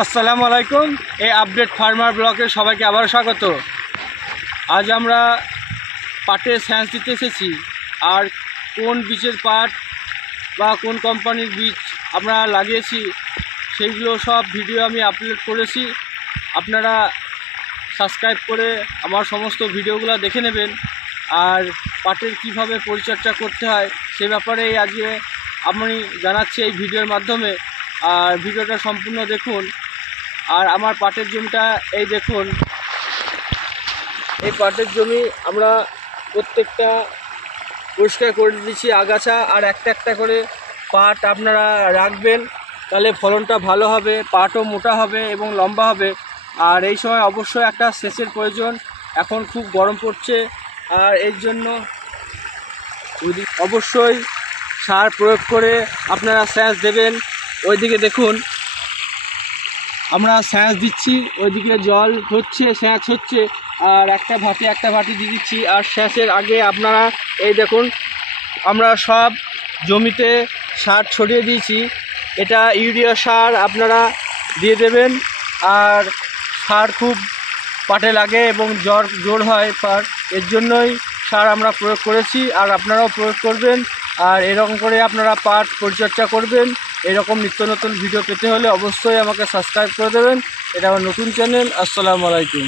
আসসালামু আলাইকুম। এই আপডেট ফার্মার ব্লকে সবাইকে আবারও স্বাগত। আজ আমরা পাটের সেন্স দিতে এসেছি। আর কোন বীজের পাট বা কোন কোম্পানির বীজ আমরা লাগিয়েছি সেইগুলো সব ভিডিও আমি আপলোড করেছি। আপনারা সাবস্ক্রাইব করে আমার সমস্ত ভিডিওগুলো দেখে নেবেন। আর পাটের কিভাবে পরিচর্যা করতে হয় সে ব্যাপারে আজকে আমি জানাচ্ছি এই ভিডিওর মাধ্যমে। আর ভিডিওটা সম্পূর্ণ দেখুন। আর আমার পাটের জমিটা এই দেখুন, এই পাটের জমি আমরা প্রত্যেকটা পরিষ্কার করে দিচ্ছি আগাছা। আর একটা একটা করে পাট আপনারা রাখবেন, তাহলে ফলনটা ভালো হবে, পাটও মোটা হবে এবং লম্বা হবে। আর এই সময় অবশ্যই একটা সেচের প্রয়োজন। এখন খুব গরম পড়ছে, আর এর জন্য অবশ্যই সার প্রয়োগ করে আপনারা সেচ দেবেন। ওইদিকে দেখুন আমরা সেচ দিচ্ছি, ওইদিকে জল হচ্ছে, সেচ হচ্ছে, আর একটা ভাটি দিয়ে দিচ্ছি। আর সেচের আগে আপনারা এই দেখুন আমরা সব জমিতে সার ছড়িয়ে দিয়েছি। এটা ইউরিয়া সার আপনারা দিয়ে দেবেন। আর সার খুব পাটে লাগে এবং জোর হয় পাট, এর জন্যই সার আমরা প্রয়োগ করেছি। আর আপনারাও প্রয়োগ করবেন। আর এরকম করে আপনারা পাট পরিচর্যা করবেন। এরকম নিত্য নতুন ভিডিও পেতে হলে অবশ্যই আমাকে সাবস্ক্রাইব করে দেবেন। এটা আমার নতুন চ্যানেল। আসসালামু আলাইকুম।